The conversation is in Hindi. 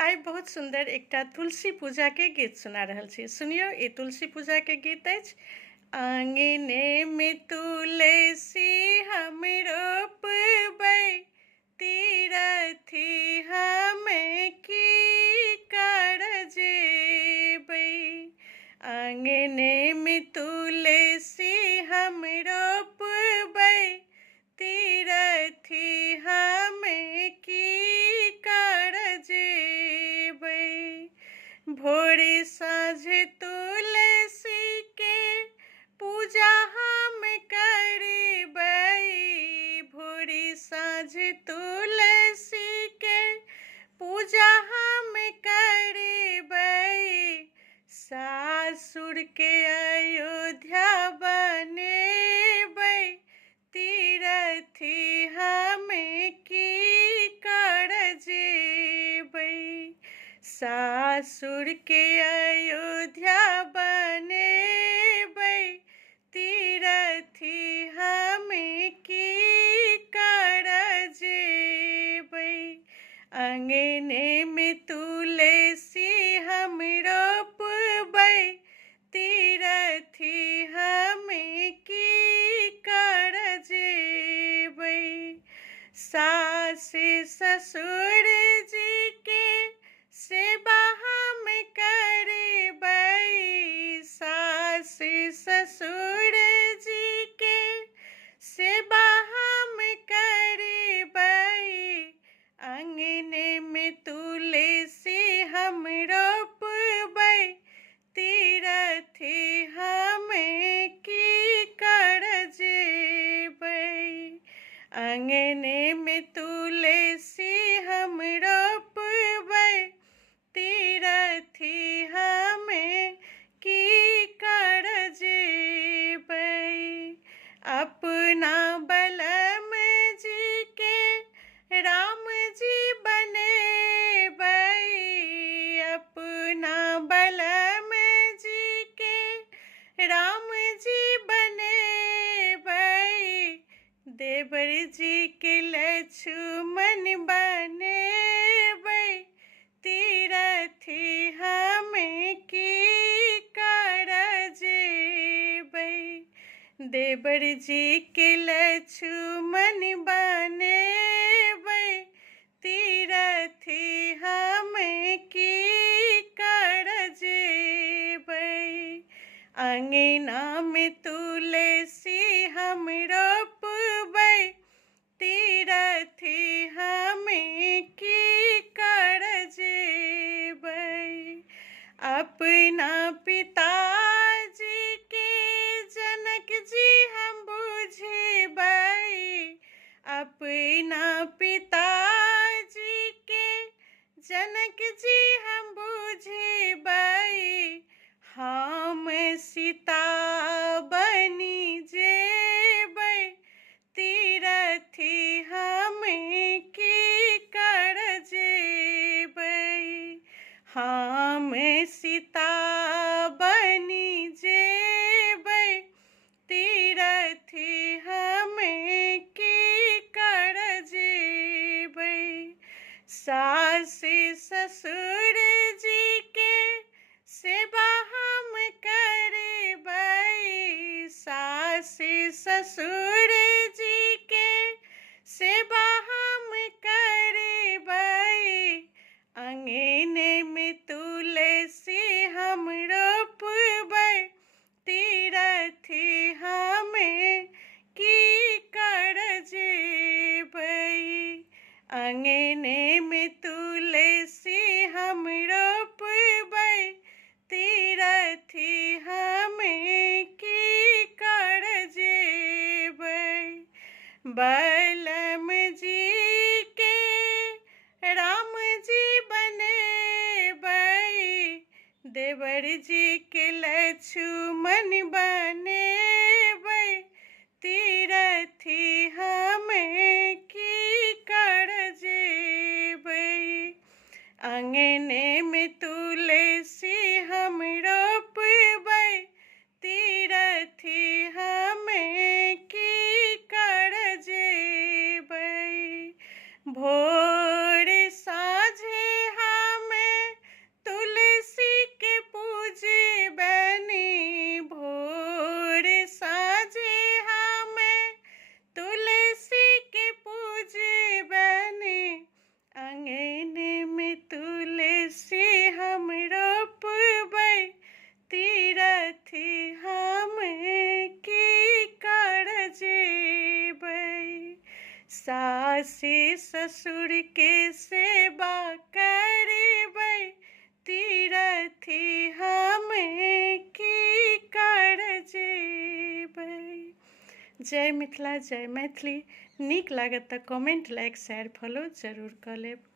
आइ बहुत सुंदर एकटा तुलसी पूजा के गीत सुना रहल छी। सुनियो, ई तुलसी पूजा के गीत अछि। आंगने में तुलसी हम रोपबै, तीरथी हमे की कर जेबै। आंगने में तुलसी हम रोपबै, तीरथी हमे की कर जेबै। भोर साँझ तुलसी के पूजा हम करबै, भोर साँझ तुलसी के पूजा हम करबै। सासुर के अयोध्या बनेबै, तीरथी हमे की कर जेबै। सासुर के अयोध्या बनेबै, तीरथी हमे की कर जेबै। आंगने में तुलसी हम रोपबै, तीरथी हमे की कर जेबै। सास ससुर जी के सेवा हम करबै, सास ससुर जी के सेवा हम करबै। आंगने में तुलसी हम रोपबै, तीरथी हमे की कर जेबै। आंगने में तुलसी हम रोपबै, तीरथी हमे की कर जेबै। अपना बलम जी के राम जी बनेबै, अपना बलम जी के राम जी बनेबै। देवर जी के लक्ष्मण बनेबै, तीरथी हमे की कर जेबै। देवर जी के लक्ष्मण बनेबै, तीरथी हमे की कर जेबै। अंगना में तुलसी हम रोपबै, तीरथी हमे की कर जेबै। अपना पिताजी के जनक जी हम बुझबै, अपना पिताजी के जनक जी हम बुझबै। हम सीता बनी जेबै, तीरथी हमे की कर जेबै। हम सीता बनी जेबै, तीरथी हमे की कर जेबै। सास ससुर जी के सेवा हम करबै, सास ससुर जी के सेवा हम करबै। अंगने में तुलसी हम रोपबै, तीरथी हमे की कर जेबै। अंगने में तुलसी हम रोपबै, तीरथी हमे की कर जेबै। बलम जी के राम जी बनेबै, देवर जी के लक्ष्मण बनेबै, तीरथी हमे की कर जेबै। अंगने में तुलसी हम रोपबै, तीरथी हमे की कर जेबै। भोर साँझ हम सासे ससुर के सेवा करबै तीरथी हमे की कर जेबै। जय मिथिला, जय मैथिली। नीक लागत तऽ कमेंट, लाइक, शेयर, फॉलो जरूर कऽ लेब।